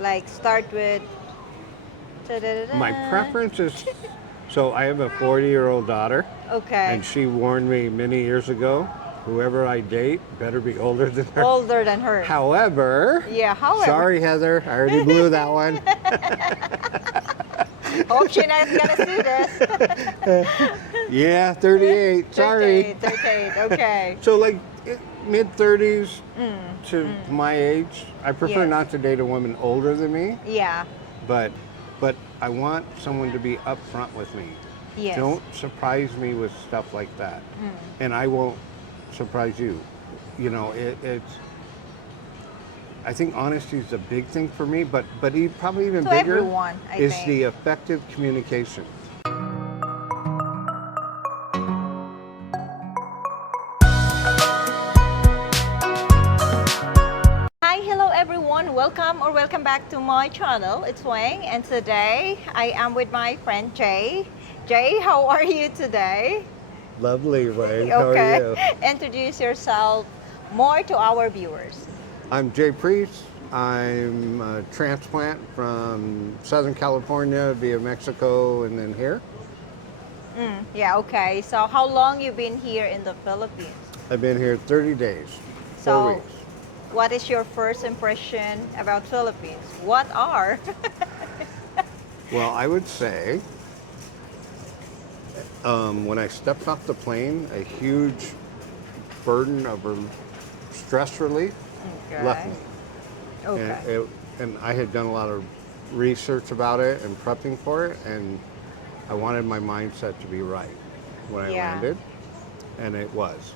Like start with. My Ta-da-da-da. preference is, so I have a 40-year-old daughter, Okay. and she warned me many years ago, whoever I date better be older than her. Older than her. However, Yeah, however. sorry Heather, I already blew that one. Hope she's not gonna see this. Yeah, 38, sorry. 38, 38, okay. So like mid 30s to my age, I prefer Yes. not to date a woman older than me, Yeah, but I want someone to be upfront with me. yes. Don't surprise me with stuff like that, and I won't surprise you. You know, it's. I think honesty is a big thing for me, but probably even To bigger everyone, I is think. the effective communication. Hi, hello everyone. Welcome back to my channel. It's Wang, and today I am with my friend Jay. Jay, how are you today? Lovely, Wayne. How are Okay. you? Introduce yourself more to our viewers. I'm Jay Priest. I'm a transplant from Southern California via Mexico and then here. Yeah, okay. So how long you been here in the Philippines? I've been here 30 days, 4 So weeks. what is your first impression about Philippines? What are? Well, I would say when I stepped off the plane, a huge burden of stress relief left me. Okay. And I had done a lot of research about it and prepping for it, and I wanted my mindset to be right when I Yeah. landed, and it was.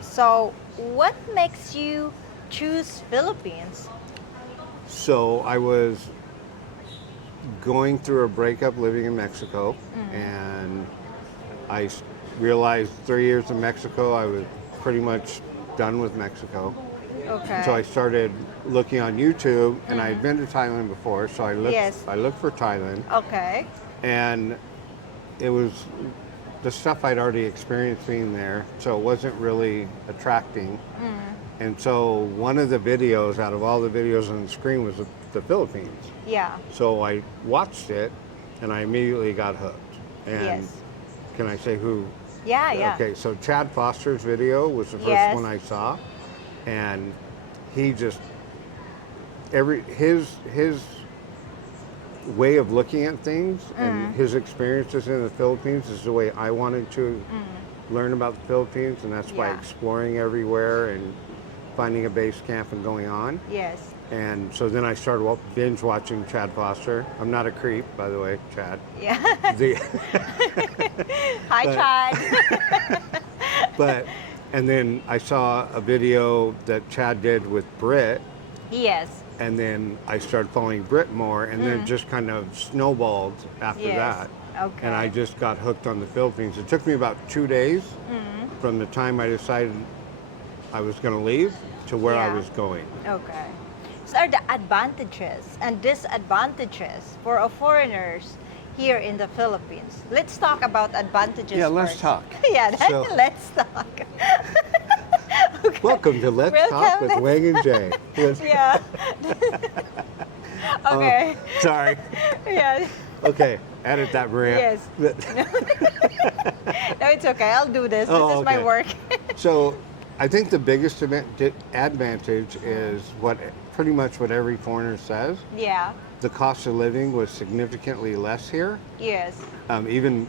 So what makes you choose Philippines? So I was going through a breakup living in Mexico, and I realized 3 years in Mexico, I was pretty much done with Mexico. Okay. So I started looking on YouTube, and I had been to Thailand before, so Yes. I looked for Thailand, Okay. and it was the stuff I'd already experienced being there, so it wasn't really attracting. And so one of the videos out of all the videos on the screen was the Philippines. Yeah. So I watched it, and I immediately got hooked. And Yes. can I say who? Yeah, yeah. Okay, so Chad Foster's video was the first Yes. one I saw, and he just his way of looking at things and his experiences in the Philippines is the way I wanted to learn about the Philippines, and that's by Yeah. exploring everywhere and finding a base camp and going on. Yes. And so then I started binge watching Chad Foster. I'm not a creep, by the way, Chad. Yeah. The, Hi, But- Chad. but and then I saw a video that Chad did with Britt, Yes. and then I started following Britt more, and then it just kind of snowballed after Yes. that. Okay. And I just got hooked on the Philippines. It took me about 2 days from the time I decided I was going to leave to where I Yeah. was going. Okay. So are the advantages and disadvantages for a foreigners here in the Philippines? Let's talk about advantages Yeah, let's first. talk. Yeah, So- let's talk. Okay. Welcome to Let's Talk with Welcome. Wang and Jay. Yes. Yeah. Okay. Sorry. Yeah. Okay, edit that, Maria. Yes. No, it's okay. I'll do this. This Oh, is my okay. work. So I think the biggest advantage is pretty much what every foreigner says. Yeah. The cost of living was significantly less here, Yes. even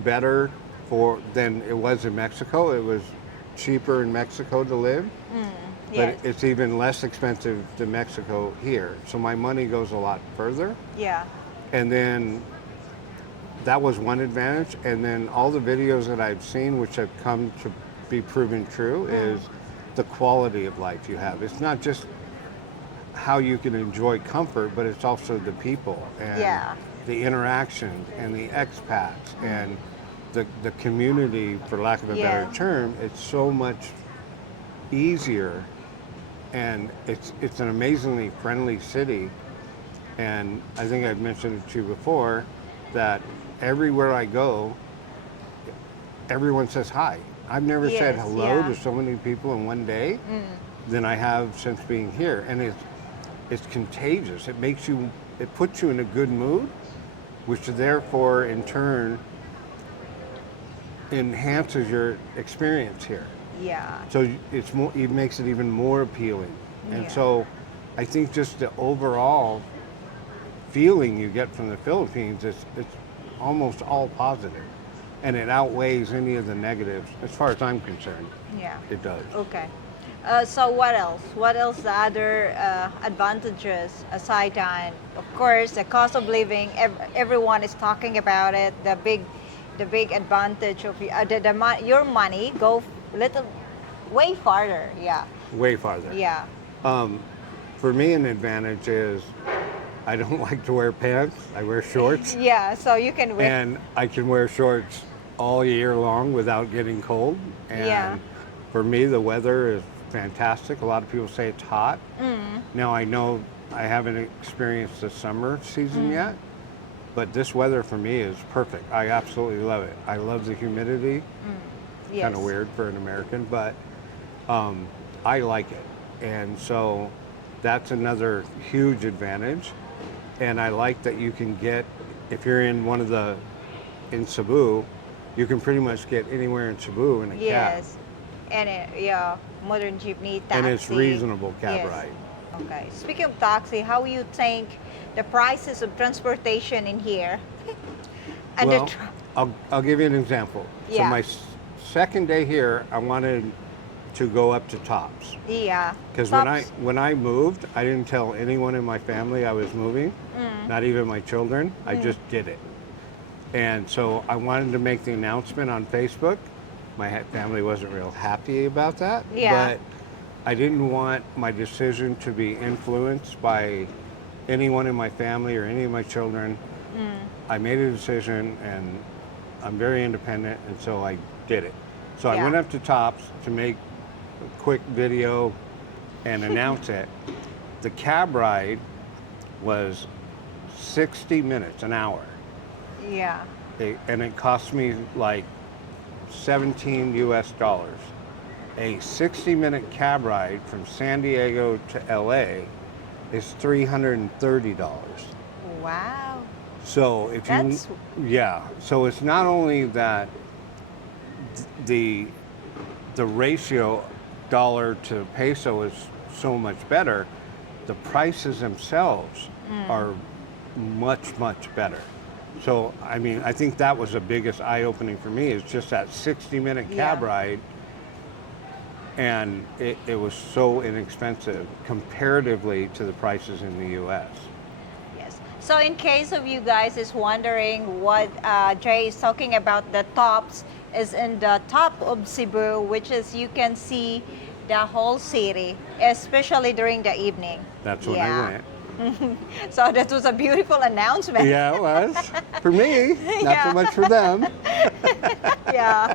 better than it was in Mexico. It was cheaper in Mexico to live, Yes. but it's even less expensive than Mexico here. So my money goes a lot further. Yeah. And then that was one advantage. And then all the videos that I've seen, which have come to be proven true, is the quality of life you have. It's not just how you can enjoy comfort, but it's also the people and Yeah. the interaction and the expats and the community, for lack of a Yeah. better term. It's so much easier, and it's an amazingly friendly city. And I think I've mentioned it to you before that everywhere I go, everyone says hi. I've never said Yes, hello yeah. to so many people in one day. than I have since being here, and it's contagious. It puts you in a good mood, which therefore in turn enhances your experience here. Yeah. So it makes it even more appealing. And Yeah. so I think just the overall feeling you get from the Philippines is it's almost all positive, and it outweighs any of the negatives as far as I'm concerned. Yeah. It does. Okay. So what else? What else the other advantages aside on, of course, the cost of living? Everyone is talking about it. The big advantage of your money go little way farther. Yeah. Way farther. Yeah. For me, an advantage is I don't like to wear pants. I wear shorts. Yeah. So you can wear. And I can wear shorts all year long without getting cold. And Yeah. for me, the weather is fantastic. A lot of people say it's hot. Now, I know I haven't experienced the summer season yet, but this weather for me is perfect. I absolutely love it. I love the humidity. Yes. Kind of weird for an American, but I like it. And so that's another huge advantage. And I like that you can get, if you're in in Cebu, you can pretty much get anywhere in Cebu in a cab. Yes. And yeah, modern jeepney, taxi. And it's reasonable cab Yes. ride. Okay. Speaking of taxi, how you think the prices of transportation in here? And Well, I'll give you an example. So Yeah. my second day here, I wanted to go up to Tops. yeah. Because Tops- when I moved, I didn't tell anyone in my family I was moving, not even my children. I just did it. And so I wanted to make the announcement on Facebook. My family wasn't real happy about that. Yeah. But I didn't want my decision to be influenced by anyone in my family or any of my children. I made a decision, and I'm very independent, and so I did it. So I Yeah. went up to Tops to make a quick video and announce it. The cab ride was 60 minutes, an hour. Yeah. And it cost me like 17 US dollars. A 60-minute cab ride from San Diego to LA is $330. Wow. So if That's- so it's not only that the ratio dollar to peso is so much better, the prices themselves are much better. So I mean, I think that was the biggest eye-opening for me, is just that 60-minute cab Yeah. ride, and it was so inexpensive comparatively to the prices in the U.S. Yes. So in case of you guys is wondering what Jay is talking about, the Tops is in the top of Cebu, which is you can see the whole city, especially during the evening. That's when I went. So that was a beautiful announcement. Yeah, it was. For me, not Yeah. so much for them. Yeah.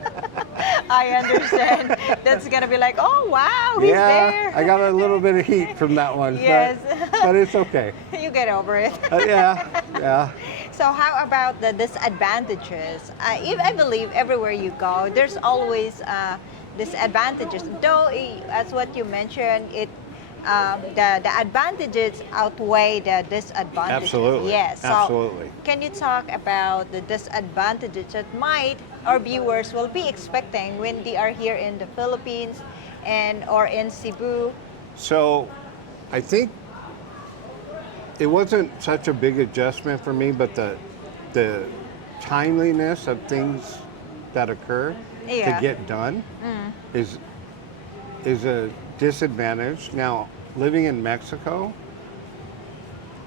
I understand. That's gonna be like, oh wow, he's Yeah, there. I got a little bit of heat from that one. Yes. But it's okay. You get over it. Yeah. So how about the disadvantages? I believe everywhere you go, there's always disadvantages. Though, as what you mentioned, the advantages outweigh the disadvantages. Absolutely. Yes. So Absolutely. can you talk about the disadvantages that might our viewers will be expecting when they are here in the Philippines or in Cebu? So I think it wasn't such a big adjustment for me, but the timeliness of things that occur Yeah. to get done is a disadvantage. Now, living in Mexico,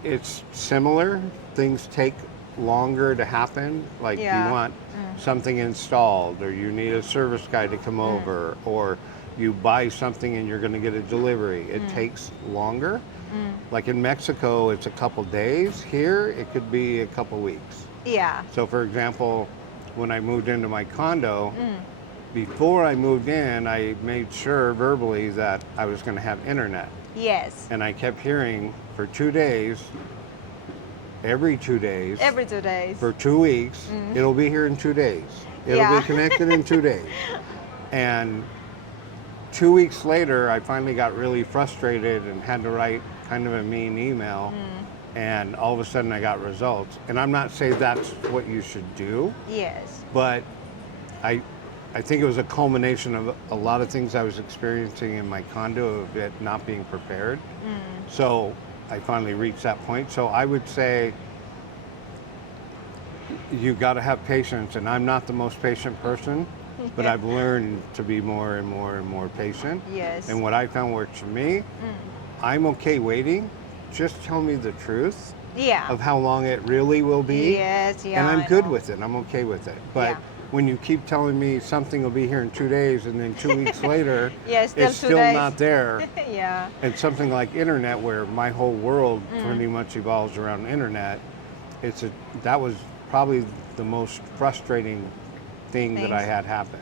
it's similar. Things take longer to happen. Like Yeah. you want something installed, or you need a service guy to come over, or you buy something and you're going to get a delivery. It takes longer. Like in Mexico, it's a couple days. Here, it could be a couple weeks. Yeah. So, for example, when I moved into my condo, before I moved in, I made sure verbally that I was going to have internet. Yes. And I kept hearing for 2 days, every 2 days, Every 2 days. for 2 weeks, it'll be here in 2 days. It'll Yeah. be connected in 2 days. And 2 weeks later, I finally got really frustrated and had to write kind of a mean email. And all of a sudden I got results. And I'm not saying that's what you should do, Yes. but I think it was a culmination of a lot of things I was experiencing in my condo of it not being prepared. So I finally reached that point. So I would say you got to have patience, and I'm not the most patient person, but I've learned to be more and more and more patient. Yes. And what I found works for me, I'm okay waiting. Just tell me the truth Yeah. of how long it really will be. Yes, yeah. And I I'm good know. with it. I'm okay with it. But Yeah. when you keep telling me something will be here in 2 days and then 2 weeks later, Yeah, still it's 2 still days. not there. Yeah. And something like internet, where my whole world pretty much evolves around internet, that was probably the most frustrating thing that I Things. had happen.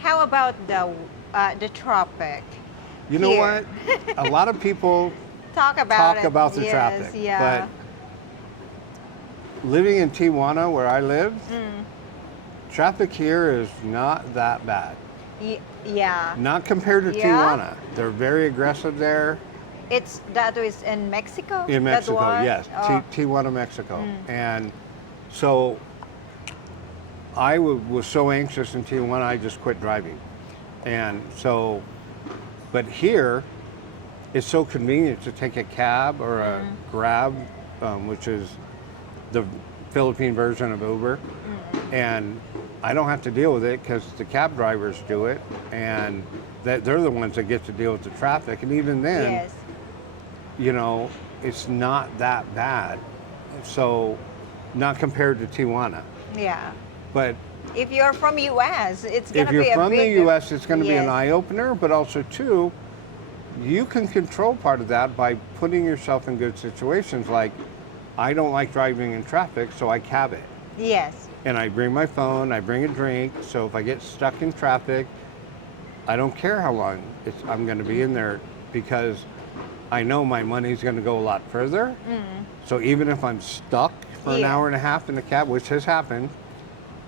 How about the tropic? You know Here. what? A lot of people Talk about talk it. about the Yes, traffic, yeah. but living in Tijuana, where I live, traffic here is not that bad. Yeah. Not compared to Yeah? Tijuana. They're very aggressive there. That was in Mexico? In That Mexico, one? yes. Oh. Tijuana, Mexico. And so I was so anxious in Tijuana, I just quit driving. And so, but here, it's so convenient to take a cab or a Grab, which is the Philippine version of Uber. And I don't have to deal with it because the cab drivers do it. And they're the ones that get to deal with the traffic. And even then, Yes. you know, it's not that bad. So, not compared to Tijuana. Yeah. But If you're from US, it's gonna if you're be a from the big U.S., it's going to be an Yes. eye opener. But also, too, you can control part of that by putting yourself in good situations. Like, I don't like driving in traffic, so I cab it. Yes. And I bring my phone, I bring a drink. So if I get stuck in traffic, I don't care how long I'm going to be in there, because I know my money's going to go a lot further. So even if I'm stuck for an Yeah. hour and a half in the cab, which has happened,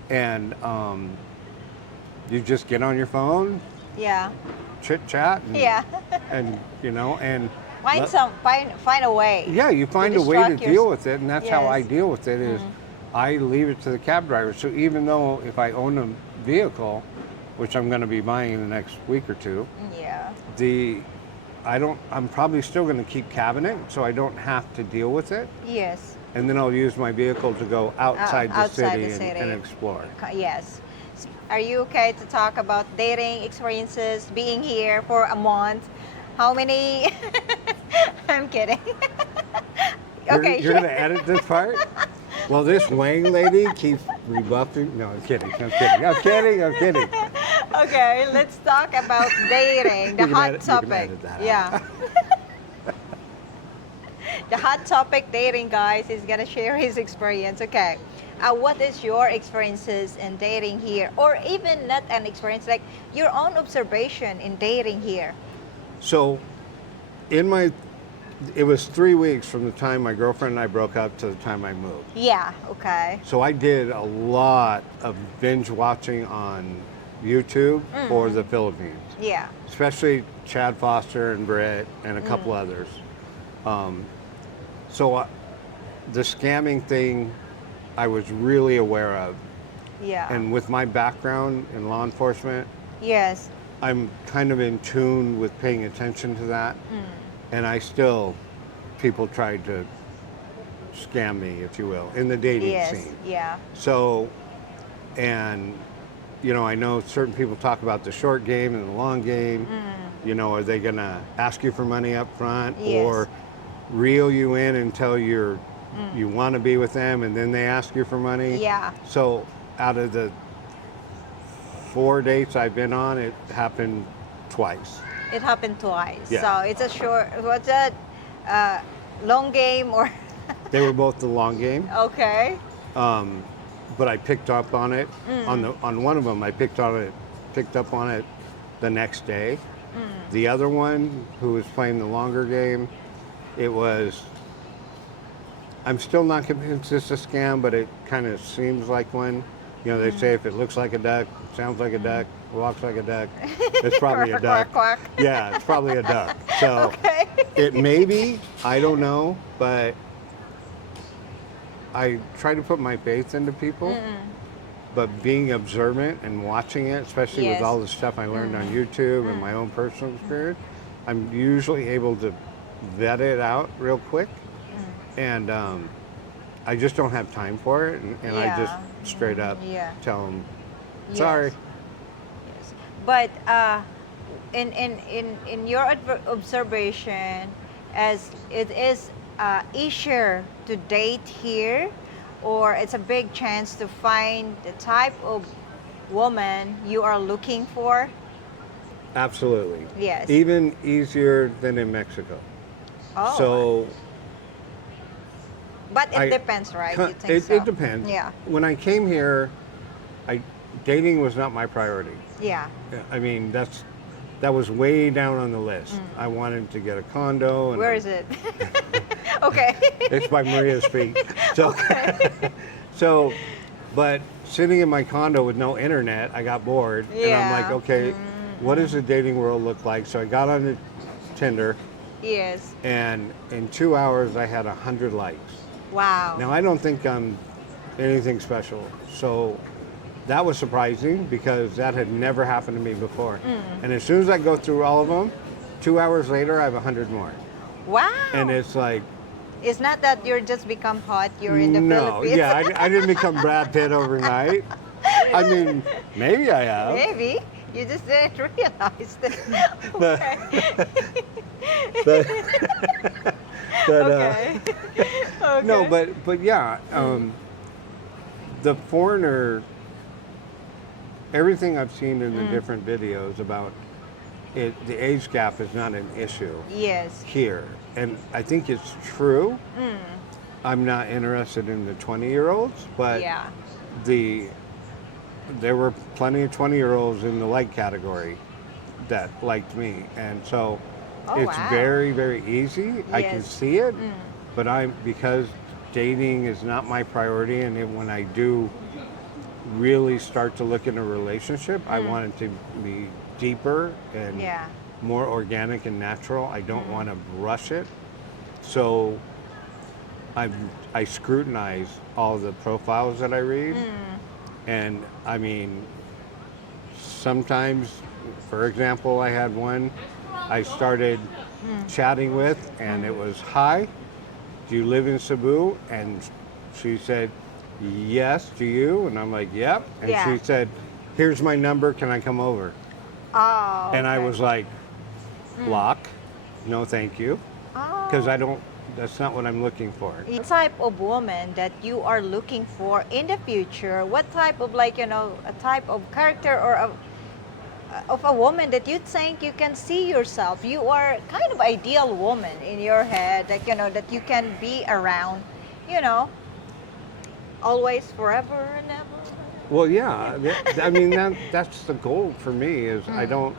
and you just get on your phone, Yeah. chit chat, and, Yeah. and you know, and Find a way. yeah, you find a way to distract deal with it, and that's how I Yes. deal with it. Is I leave it to the cab driver. So even though if I own a vehicle, which I'm going to be buying in the next week or two, Yeah. I'm probably still going to keep cabbing it, so I don't have to deal with it. Yes. And then I'll use my vehicle to go outside the outside city, the city. and explore. Yes. Are you okay to talk about dating experiences, being here for a month? How many? I'm kidding. Okay. You're going to edit this part? Well, this Wang lady keeps rebuffing. No, I'm kidding. I'm kidding. I'm kidding. I'm kidding. Okay, let's talk about dating, the You can hot edit- you can topic. edit that out. Yeah. The hot topic dating, guys, is gonna share his experience. Okay, what is your experiences in dating here, or even not an experience, like your own observation in dating here? So, it was 3 weeks from the time my girlfriend and I broke up to the time I moved. Yeah. Okay. So I did a lot of binge watching on YouTube for the Philippines, Yeah. especially Chad Foster and Britt and a couple others. So the scamming thing, I was really aware of. Yeah. And with my background in law enforcement, Yes. I'm kind of in tune with paying attention to that. And people tried to scam me, if you will, in the dating Yes. scene. Yeah. So, and, you know, I know certain people talk about the short game and the long game. You know, are they going to ask you for money up front, Yes. or reel you in until you want to be with them and then they ask you for money? Yeah. So out of the 4 dates I've been on, it happened twice. It happened twice. Yeah. So it's a short. What's that? Long game or? They were both the long game. Okay. But I picked up on it on one of them. I picked up on it the next day. The other one, who was playing the longer game, I'm still not convinced it's a scam, but it kind of seems like one. You know, they say if it looks like a duck, sounds like a duck, walks like a duck. It's probably a duck. Quack, quack. Yeah, it's probably a duck. So Okay. it may be, I don't know, but I try to put my faith into people. But being observant and watching it, especially with Yes. all the stuff I learned on YouTube and my own personal experience, I'm usually able to vet it out real quick. And I just don't have time for it. And I just straight up Yeah. tell them, Yes. sorry. Yes. But in your observation, as it is easier to date here, or it's a big chance to find the type of woman you are looking for? Absolutely. Yes. Even easier than in Mexico. Oh. So But it I- depends, right? You think it, so? it depends. Yeah. When I came here, dating was not my priority. Yeah. I mean, that was way down on the list. I wanted to get a condo. And Where is it? Okay. It's by Maria's Feet. So, so, but sitting in my condo with no internet, I got bored. And I'm like, Yeah. okay, what does the dating world look like? So I got on Tinder, Yes. and in 2 hours, I had 100 likes. Wow. Now, I don't think I'm anything special. So that was surprising because that had never happened to me before. And as soon as I go through all of them, 2 hours later, I have 100 more. Wow. And it's like, It's not that you're just become hot, you're in the no, Philippines. yeah, I didn't become Brad Pitt overnight. I mean, maybe I have. Maybe. You just didn't realize that. But- Okay. But, but Okay. Okay. no, but yeah, the foreigner, everything I've seen in the different videos about it, the age gap is not an issue Yes. here. And I think it's true. I'm not interested in the 20-year-olds, but Yeah. there were plenty of 20-year-olds in the like category that liked me. And so Oh, it's wow. very, very easy. I can Yes. see it, but because dating is not my priority, and when I do really start to look in a relationship, I want it to be deeper and Yeah. more organic and natural. I don't want to rush it. So I scrutinize all the profiles that I read. And I mean, sometimes, for example, I had one I started chatting with, and it was, hi, do you live in Cebu? And she said, yes, do you? And I'm like, yep. And Yeah. she said, here's my number, can I come over? Oh. And I okay. was like, block, no thank you, Oh. because that's not what I'm looking for. The type of woman that you are looking for in the future, what type of, like, a type of character or of a woman that you think you can see yourself? You are kind of ideal woman in your head, like, that you can be around, always, forever and ever. Well, yeah, I mean, that's the goal for me is I don't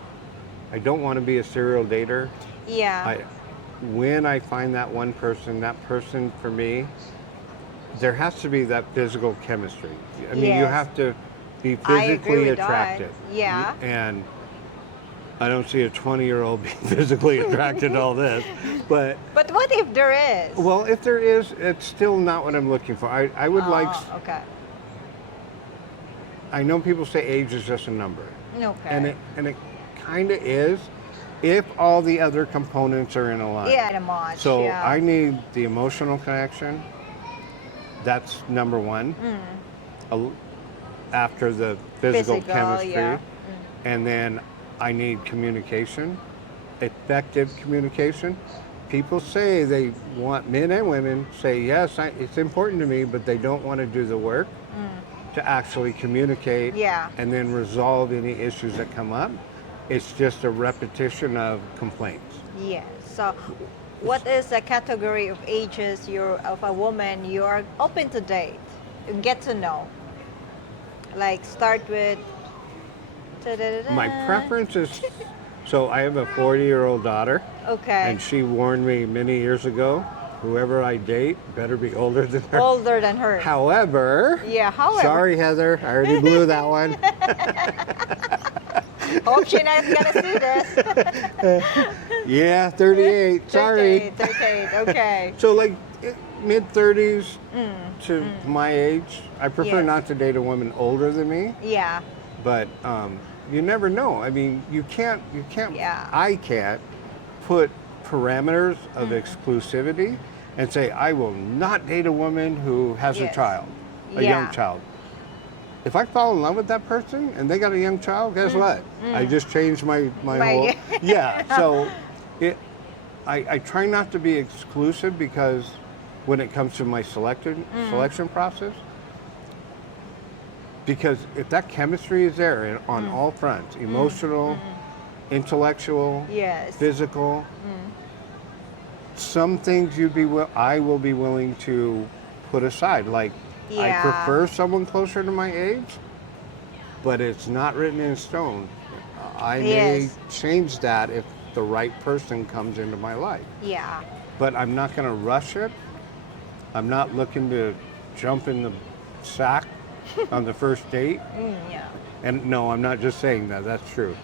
want to be a serial dater. Yeah. When I find that one person, that person for me, there has to be that physical chemistry. I mean, you Yes. have to be I agree physically with that. attracted. Yeah. And I don't see a 20-year-old being physically attracted to all this. But, But what if there is? well, if there is, it's still not what I'm looking for. I would like, Oh, okay. I know people say age is just a number. Okay. And it kind of is if all the other components are in a line. Yeah, the much. So yeah. I need the emotional connection. That's number one. After the physical chemistry. yeah. And then I need communication, effective communication. People say they want, men and women say, yes, it's important to me, but they don't want to do the work to actually communicate Yeah. and then resolve any issues that come up. It's just a repetition of complaints. Yes. So, what is the category of ages of a woman you are open to date, get to know? Like start with. My preference is, so I have a 40-year-old daughter, Okay. and she warned me many years ago, whoever I date better be older than her. Older than her. However, Yeah. However. sorry Heather, I already blew that one. Hope she's not gonna see this. Yeah, 38. Sorry. 38, okay. So like mid 30s to my age. I prefer Yes. not to date a woman older than me, Yeah, but you never know. I mean, you can't. Yeah. I can't put parameters of exclusivity and say I will not date a woman who has a Yes. child, a Yeah. young child. If I fall in love with that person and they got a young child, guess what? I just changed my whole. Yeah. So, I try not to be exclusive because when it comes to my selection process, because if that chemistry is there on all fronts, emotional, intellectual, yes. physical, some things I will be willing to put aside. Like I Yeah. prefer someone closer to my age, but it's not written in stone. I may Yes. change that if the right person comes into my life. Yeah. But I'm not going to rush it. I'm not looking to jump in the sack on the first date. Yeah. And no, I'm not just saying that. That's true.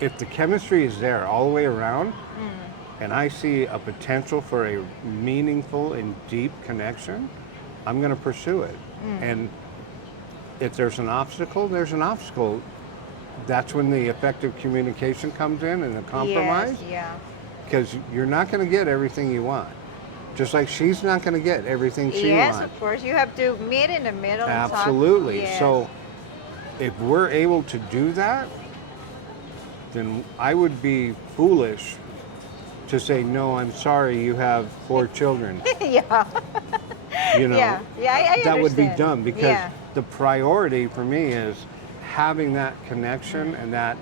If the chemistry is there all the way around, and I see a potential for a meaningful and deep connection, I'm going to pursue it. And if there's an obstacle, there's an obstacle. That's when the effective communication comes in and the compromise, Yes, yeah. because you're not going to get everything you want. Just like she's not going to get everything she Yes, wants. of course. You have to meet in the middle. and talk. Absolutely. Yes. So if we're able to do that, then I would be foolish to say, no, I'm sorry, you have 4 children. yeah. You know, Yeah. Yeah, I that would be understand. dumb, because Yeah. the priority for me is having that connection and that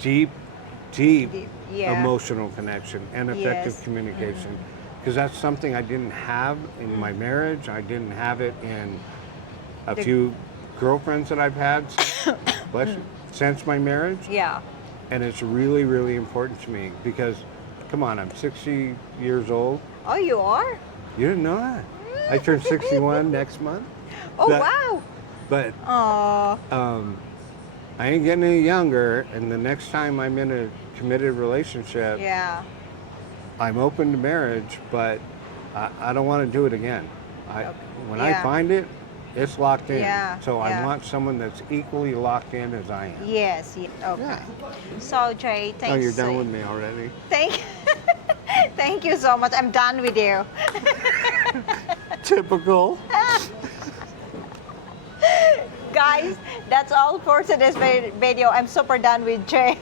deep Yeah. emotional connection and effective Yes. communication. Because that's something I didn't have in my marriage. I didn't have it in a few girlfriends that I've had bless you, since my marriage. Yeah. And it's really, really important to me because, come on, I'm 60 years old. Oh, you are? You didn't know that? I turned 61 next month. Oh, That- wow. But Oh, I ain't getting any younger, and the next time I'm in a committed relationship, yeah. I'm open to marriage, but I don't want to do it again. When I Yeah. find it, it's locked in. Yeah, So I yeah. want someone that's equally locked in as I am. Yes. Okay. Yeah. So, Jay, thanks. Oh, you're done with me already? Thank Thank you so much. I'm done with you. Typical. Guys, that's all for today's video. I'm super done with Jay.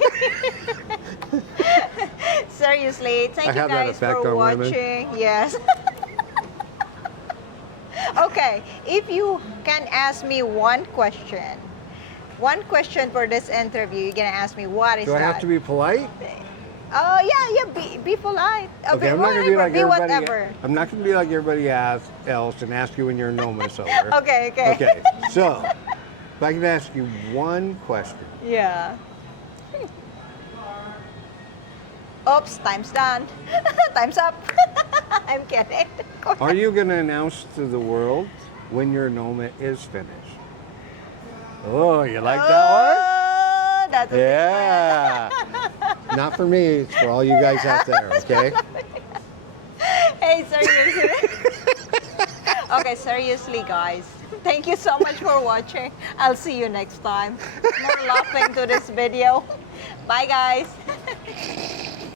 Seriously, thank I you have that guys effect for on women. watching. Yes. Okay, if you can ask me one question for this interview, you're gonna ask me what is Do I that? have to be polite? Oh yeah, be polite. Okay, I'm not gonna be like everybody. whatever. I'm not gonna be like everybody else and ask you when your enrollment's over. Okay. Okay. So, if I can ask you one question. Yeah. Oops, time's done. Time's up. I'm kidding. Are you going to announce to the world when your enrollment is finished? Oh, you like that Oh, that's one? Yeah. Not for me, it's for all you guys out there, okay? Hey, seriously. Okay, seriously, guys. Thank you so much for watching. I'll see you next time. More laughing to this video. Bye, guys.